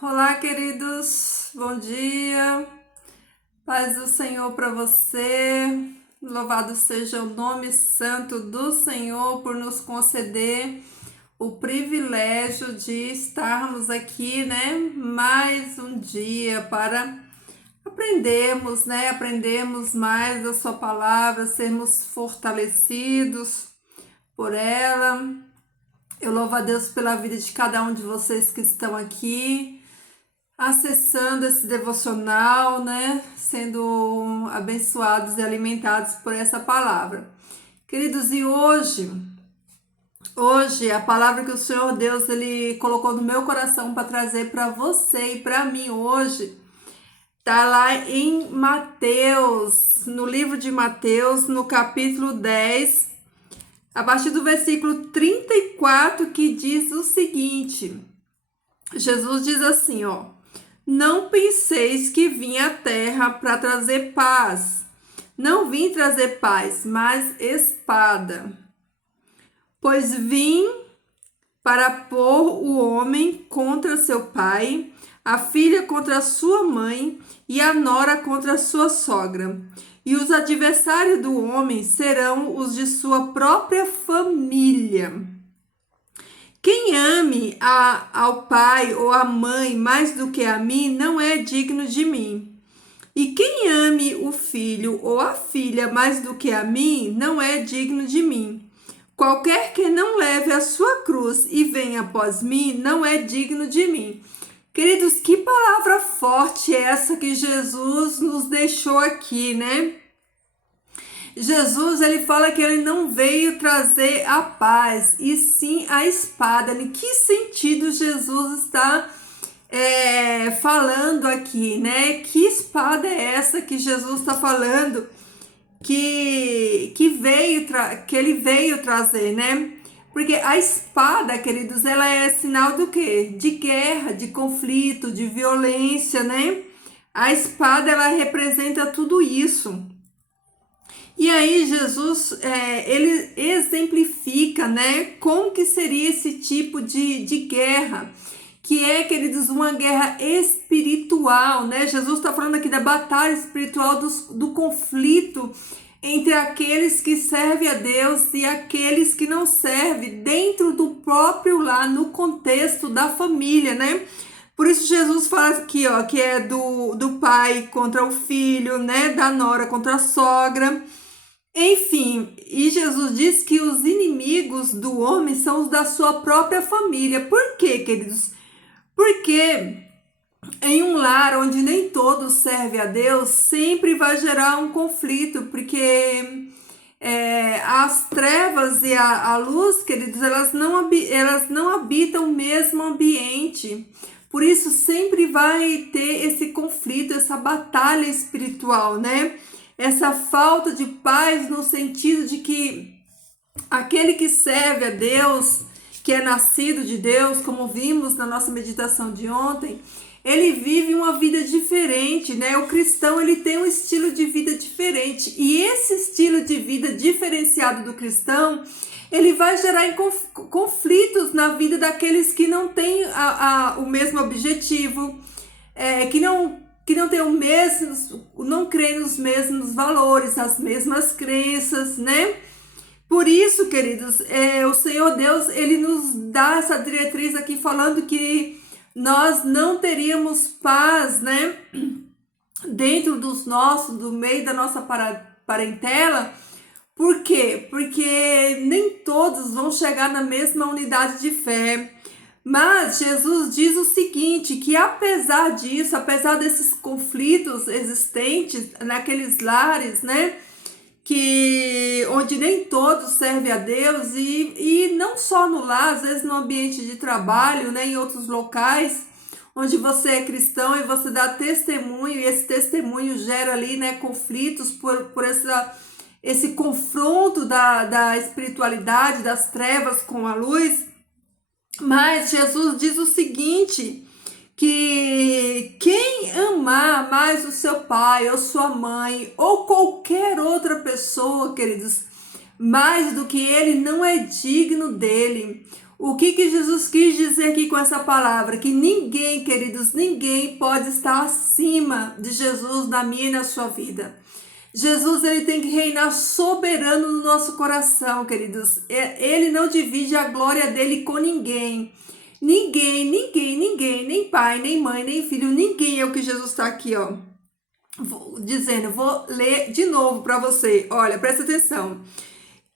Olá, queridos, bom dia, paz do Senhor para você, louvado seja o nome santo do Senhor por nos conceder o privilégio de estarmos aqui, mais um dia para aprendermos mais da sua palavra, sermos fortalecidos por ela. Eu louvo a Deus pela vida de cada um de vocês que estão aqui, acessando esse devocional, sendo abençoados e alimentados por essa palavra. Queridos, e hoje a palavra que o Senhor Deus ele colocou no meu coração para trazer para você e para mim hoje, tá lá em Mateus, no livro de Mateus, no capítulo 10, a partir do versículo 34, que diz o seguinte: Jesus diz assim, não penseis que vim à terra para trazer paz. Não vim trazer paz, mas espada. Pois vim para pôr o homem contra seu pai, a filha contra sua mãe e a nora contra sua sogra. E os adversários do homem serão os de sua própria família. Quem ame ao pai ou à mãe mais do que a mim não é digno de mim. E quem ame o filho ou a filha mais do que a mim não é digno de mim. Qualquer que não leve a sua cruz e venha após mim não é digno de mim. Queridos, que palavra forte é essa que Jesus nos deixou aqui, né? Jesus, ele fala que ele não veio trazer a paz, e sim a espada. Em que sentido Jesus está falando aqui, né? Que espada é essa que Jesus está falando que ele veio trazer, né? Porque a espada, queridos, ela é sinal do quê? De guerra, de conflito, de violência, né? A espada, ela representa tudo isso. E aí Jesus, ele exemplifica, né, como que seria esse tipo de guerra, que é, queridos, uma guerra espiritual, né? Jesus está falando aqui da batalha espiritual, do conflito entre aqueles que servem a Deus e aqueles que não servem, dentro do próprio lar, no contexto da família, né? Por isso Jesus fala aqui, que é do pai contra o filho, né? Da nora contra a sogra. Enfim, e Jesus diz que os inimigos do homem são os da sua própria família. Por quê, queridos? Porque em um lar onde nem todos servem a Deus, sempre vai gerar um conflito, porque as trevas e a luz, queridos, elas não habitam o mesmo ambiente. Por isso sempre vai ter esse conflito, essa batalha espiritual, né? Essa falta de paz no sentido de que aquele que serve a Deus, que é nascido de Deus, como vimos na nossa meditação de ontem, ele vive uma vida diferente, né? O cristão, ele tem um estilo de vida diferente, e esse estilo de vida diferenciado do cristão, ele vai gerar conflitos na vida daqueles que não têm o mesmo objetivo, que não tem não creem nos mesmos valores, as mesmas crenças, né? Por isso, queridos, o Senhor Deus, ele nos dá essa diretriz aqui falando que nós não teríamos paz, né? Dentro do meio da nossa parentela. Por quê? Porque nem todos vão chegar na mesma unidade de fé. Mas Jesus diz o seguinte, que apesar disso, apesar desses conflitos existentes naqueles lares, né? Onde nem todos servem a Deus, e não só no lar, às vezes no ambiente de trabalho, né, em outros locais, onde você é cristão e você dá testemunho, e esse testemunho gera ali, né, conflitos por esse confronto da espiritualidade, das trevas com a luz. Mas Jesus diz o seguinte, que quem amar mais o seu pai ou sua mãe ou qualquer outra pessoa, queridos, mais do que ele, não é digno dele. O que Jesus quis dizer aqui com essa palavra? Que ninguém, queridos, ninguém pode estar acima de Jesus na minha e na sua vida. Jesus, ele tem que reinar soberano no nosso coração, queridos. Ele não divide a glória dele com ninguém. Ninguém, nem pai, nem mãe, nem filho, ninguém é o que Jesus está aqui, ó, dizendo. Vou ler de novo para você. Olha, presta atenção.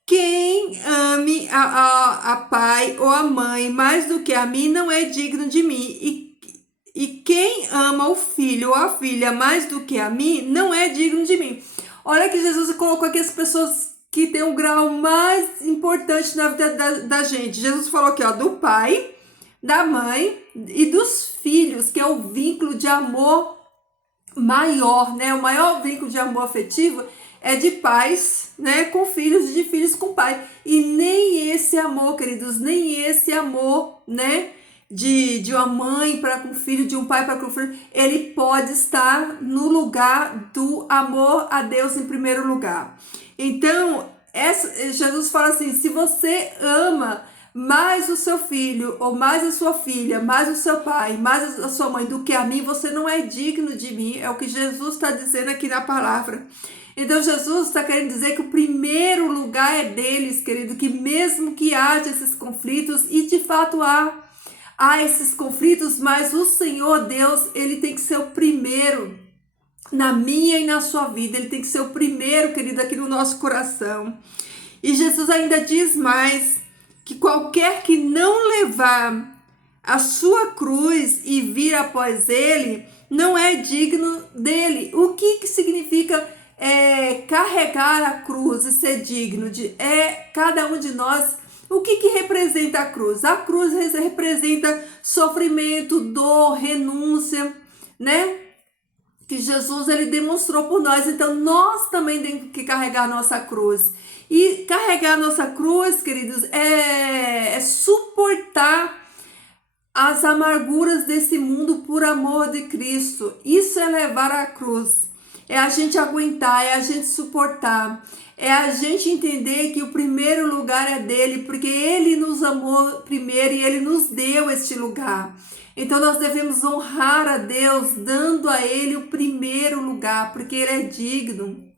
Quem ame a pai ou a mãe mais do que a mim não é digno de mim. E quem ama o filho ou a filha mais do que a mim não é digno de mim. Olha que Jesus colocou aqui as pessoas que têm um grau mais importante na vida da gente. Jesus falou aqui, ó, do pai, da mãe e dos filhos, que é o vínculo de amor maior, né? O maior vínculo de amor afetivo é de pais, né, com filhos, e de filhos com pai. E nem esse amor, queridos, nem esse amor, né, de uma mãe para com o filho, de um pai para com o filho, ele pode estar no lugar do amor a Deus em primeiro lugar. Então, Jesus fala assim, se você ama mais o seu filho, ou mais a sua filha, mais o seu pai, mais a sua mãe do que a mim, você não é digno de mim. É o que Jesus está dizendo aqui na palavra. Então Jesus está querendo dizer que o primeiro lugar é deles, querido, que mesmo que haja esses conflitos, e de fato há esses conflitos, mas o Senhor Deus, ele tem que ser o primeiro na minha e na sua vida. Ele tem que ser o primeiro, querido, aqui no nosso coração. E Jesus ainda diz mais, que qualquer que não levar a sua cruz e vir após ele, não é digno dele. O que significa carregar a cruz e ser digno? Cada um de nós. O que representa a cruz? A cruz representa sofrimento, dor, renúncia, né? Que Jesus, ele demonstrou por nós. Então nós também temos que carregar a nossa cruz. E carregar a nossa cruz, queridos, é suportar as amarguras desse mundo por amor de Cristo. Isso é levar a cruz. É a gente aguentar, é a gente suportar. É a gente entender que o primeiro lugar é dele, porque ele nos amou primeiro e ele nos deu este lugar. Então nós devemos honrar a Deus, dando a ele o primeiro lugar, porque ele é digno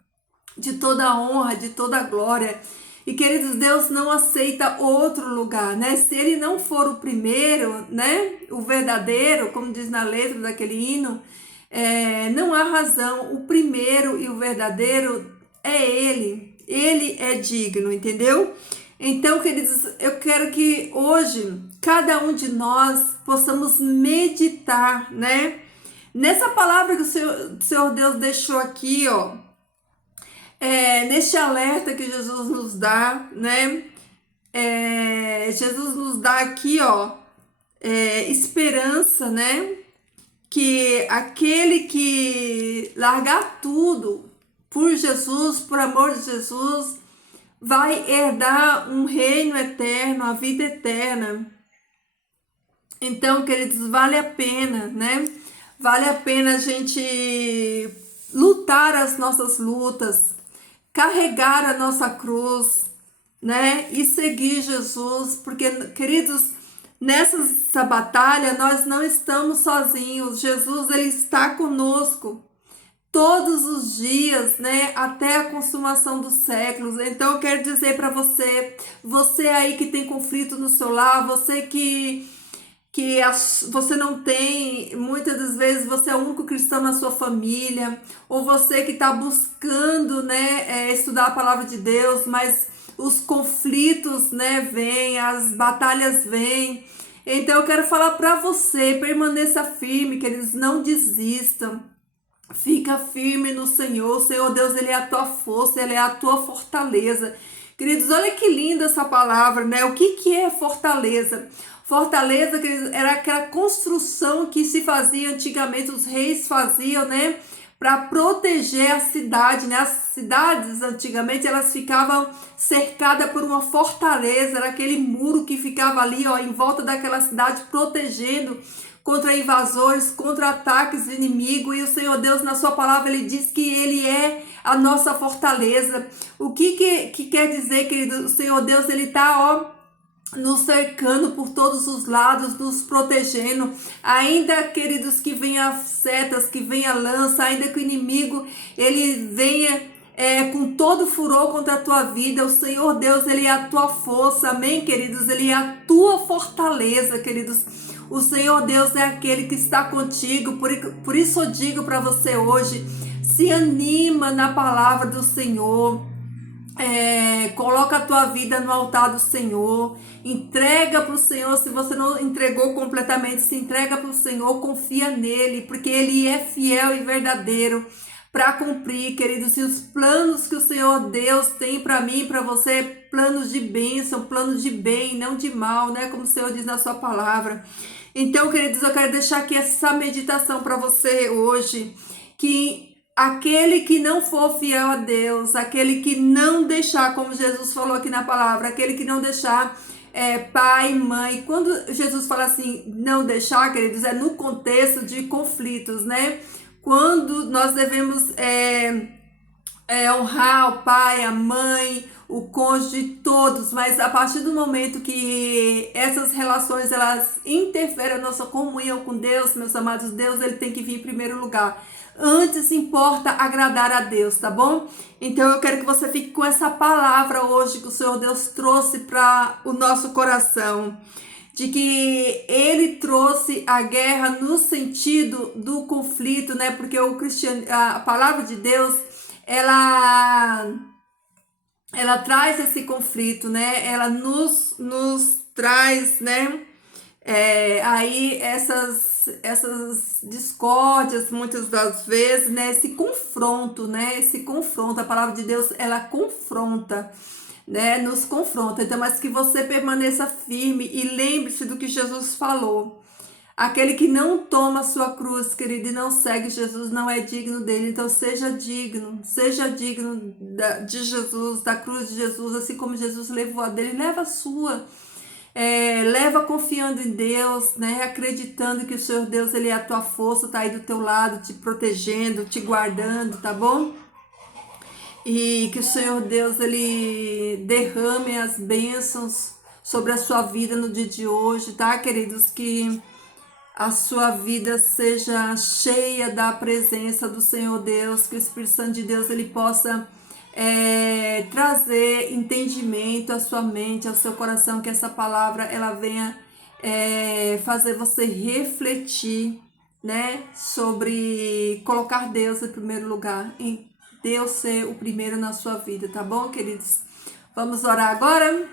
de toda a honra, de toda a glória. E, queridos, Deus não aceita outro lugar, né? Se ele não for o primeiro, né? O verdadeiro, como diz na letra daquele hino, não há razão. O primeiro e o verdadeiro é ele. Ele é digno, entendeu? Então, queridos, eu quero que hoje cada um de nós possamos meditar, né? Nessa palavra que o Senhor Deus deixou aqui, ó. Neste alerta que Jesus nos dá, né? Jesus nos dá aqui, ó, esperança, né? Que aquele que largar tudo por Jesus, por amor de Jesus, vai herdar um reino eterno, a vida eterna. Então, queridos, vale a pena, né? Vale a pena a gente lutar as nossas lutas, carregar a nossa cruz, né? E seguir Jesus, porque, queridos, nessa batalha nós não estamos sozinhos. Jesus, ele está conosco todos os dias, né? Até a consumação dos séculos. Então eu quero dizer para você aí que tem conflito no seu lar, você que você não tem, muitas das vezes você é o único cristão na sua família, ou você que está buscando, né, estudar a palavra de Deus, mas os conflitos, né, vêm, as batalhas vêm. Então eu quero falar para você, permaneça firme, queridos, não desistam. Fica firme no Senhor. O Senhor Deus, ele é a tua força, ele é a tua fortaleza. Queridos, olha que linda essa palavra, né? O que é fortaleza? Fortaleza, queridos, era aquela construção que se fazia antigamente, os reis faziam, né? Para proteger a cidade, né? As cidades antigamente, elas ficavam cercadas por uma fortaleza, era aquele muro que ficava ali, ó, em volta daquela cidade, protegendo contra invasores, contra ataques de inimigo. E o Senhor Deus, na sua palavra, ele diz que ele é a nossa fortaleza. O que quer dizer, querido? O Senhor Deus, ele está, ó, nos cercando por todos os lados, nos protegendo, ainda, queridos, que venha setas, que venha lança, ainda que o inimigo, ele venha com todo furor contra a tua vida, o Senhor Deus, ele é a tua força, amém, queridos, ele é a tua fortaleza, queridos, o Senhor Deus é aquele que está contigo, por isso eu digo para você hoje, se anima na palavra do Senhor, coloca a tua vida no altar do Senhor, entrega para o Senhor. Se você não entregou completamente, se entrega para o Senhor, confia nele, porque ele é fiel e verdadeiro para cumprir, queridos. E os planos que o Senhor Deus tem para mim e para você, planos de bênção, planos de bem, não de mal, né? Como o Senhor diz na sua palavra. Então, queridos, eu quero deixar aqui essa meditação para você hoje, que aquele que não for fiel a Deus, aquele que não deixar, como Jesus falou aqui na palavra, aquele que não deixar pai, mãe. Quando Jesus fala assim, não deixar, queridos, é no contexto de conflitos, né? Quando nós devemos honrar o pai, a mãe, o cônjuge, todos, mas a partir do momento que essas relações elas interferem na nossa comunhão com Deus, meus amados, Deus ele tem que vir em primeiro lugar. Antes importa agradar a Deus, tá bom? Então eu quero que você fique com essa palavra hoje que o Senhor Deus trouxe para o nosso coração, de que ele trouxe a guerra no sentido do conflito, né? Porque a palavra de Deus, ela traz esse conflito, né? Ela nos traz, né? Aí essas discórdias, muitas das vezes, né? Esse confronto, né? A palavra de Deus, ela confronta, né? Nos confronta. Então, mas que você permaneça firme e lembre-se do que Jesus falou. Aquele que não toma a sua cruz, querido, e não segue Jesus, não é digno dele. Então seja digno de Jesus, da cruz de Jesus, assim como Jesus levou a dele, leva a sua. Leva confiando em Deus, né? Acreditando que o Senhor Deus, ele é a tua força, tá aí do teu lado, te protegendo, te guardando, tá bom? E que o Senhor Deus, ele derrame as bênçãos sobre a sua vida no dia de hoje, tá, queridos? Que a sua vida seja cheia da presença do Senhor Deus, que o Espírito Santo de Deus ele possa trazer entendimento à sua mente, ao seu coração, que essa palavra ela venha fazer você refletir, né, sobre colocar Deus em primeiro lugar, em Deus ser o primeiro na sua vida, tá bom, queridos? Vamos orar agora?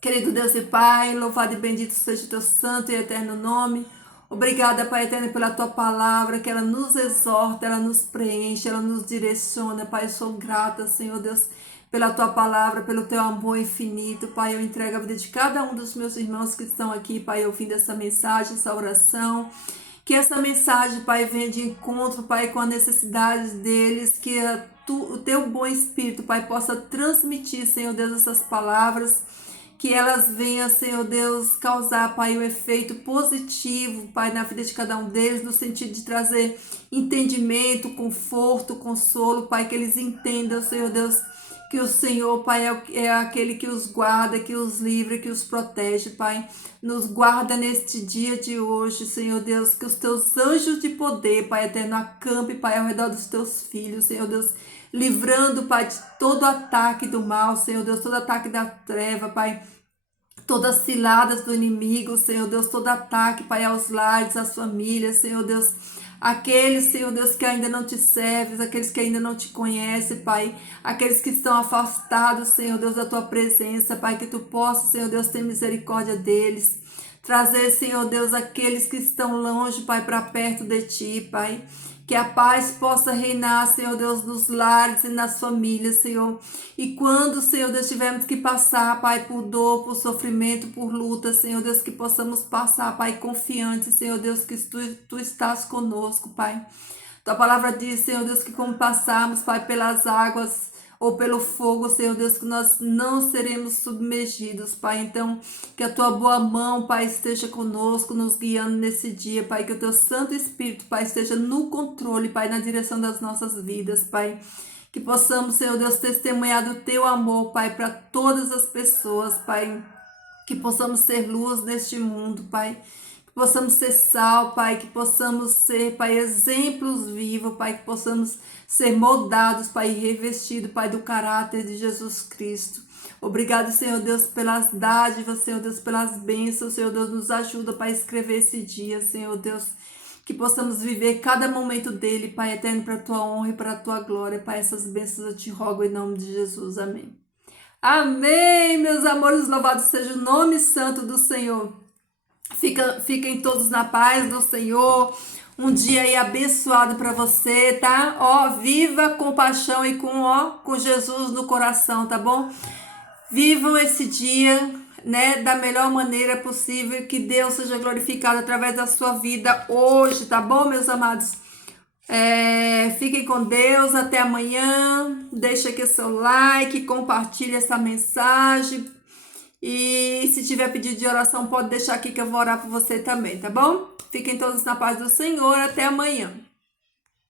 Querido Deus e Pai, louvado e bendito seja o teu santo e eterno nome. Obrigada, Pai eterno, pela tua palavra, que ela nos exorta, ela nos preenche, ela nos direciona. Pai, eu sou grata, Senhor Deus, pela tua palavra, pelo teu amor infinito. Pai, eu entrego a vida de cada um dos meus irmãos que estão aqui, Pai, ouvindo essa mensagem, essa oração. Que essa mensagem, Pai, venha de encontro, Pai, com as necessidades deles, que o teu bom Espírito, Pai, possa transmitir, Senhor Deus, essas palavras, que elas venham, Senhor Deus, causar, Pai, um efeito positivo, Pai, na vida de cada um deles, no sentido de trazer entendimento, conforto, consolo, Pai, que eles entendam, Senhor Deus, que o Senhor, Pai, é aquele que os guarda, que os livra, que os protege, Pai. Nos guarda neste dia de hoje, Senhor Deus, que os teus anjos de poder, Pai eterno, acampe, Pai, ao redor dos teus filhos, Senhor Deus, livrando, Pai, de todo ataque do mal, Senhor Deus, todo ataque da treva, Pai, todas as ciladas do inimigo, Senhor Deus, todo ataque, Pai, aos lares, às famílias, Senhor Deus, aqueles, Senhor Deus, que ainda não te servem, aqueles que ainda não te conhecem, Pai, aqueles que estão afastados, Senhor Deus, da tua presença, Pai, que tu possa, Senhor Deus, ter misericórdia deles, trazer, Senhor Deus, aqueles que estão longe, Pai, para perto de ti, Pai. Que a paz possa reinar, Senhor Deus, nos lares e nas famílias, Senhor. E quando, Senhor Deus, tivermos que passar, Pai, por dor, por sofrimento, por luta, Senhor Deus, que possamos passar, Pai, confiantes, Senhor Deus, que tu estás conosco, Pai. Tua palavra diz, Senhor Deus, que como passarmos, Pai, pelas águas ou pelo fogo, Senhor Deus, que nós não seremos submergidos, Pai. Então, que a tua boa mão, Pai, esteja conosco, nos guiando nesse dia, Pai. Que o teu Santo Espírito, Pai, esteja no controle, Pai, na direção das nossas vidas, Pai. Que possamos, Senhor Deus, testemunhar do teu amor, Pai, para todas as pessoas, Pai. que possamos ser luz neste mundo, Pai. Que possamos ser sal, Pai. Que possamos ser, Pai, exemplos vivos, Pai. Que possamos ser moldados, Pai, e revestidos, Pai, do caráter de Jesus Cristo. Obrigado, Senhor Deus, pelas dádivas, Senhor Deus, pelas bênçãos, Senhor Deus, nos ajuda, Pai, a escrever esse dia, Senhor Deus. Que possamos viver cada momento dele, Pai eterno, para a tua honra e para a tua glória, Pai. Essas bênçãos eu te rogo em nome de Jesus. Amém. Amém, meus amores, louvado seja o nome santo do Senhor. Fiquem todos na paz do Senhor. Um dia aí abençoado para você, tá? Ó, viva com paixão e com Jesus no coração, tá bom? Vivam esse dia, né, da melhor maneira possível. Que Deus seja glorificado através da sua vida hoje, tá bom, meus amados? Fiquem com Deus, até amanhã. Deixa aqui seu like, compartilhe essa mensagem. E se tiver pedido de oração, pode deixar aqui que eu vou orar por você também, tá bom? Fiquem todos na paz do Senhor, até amanhã.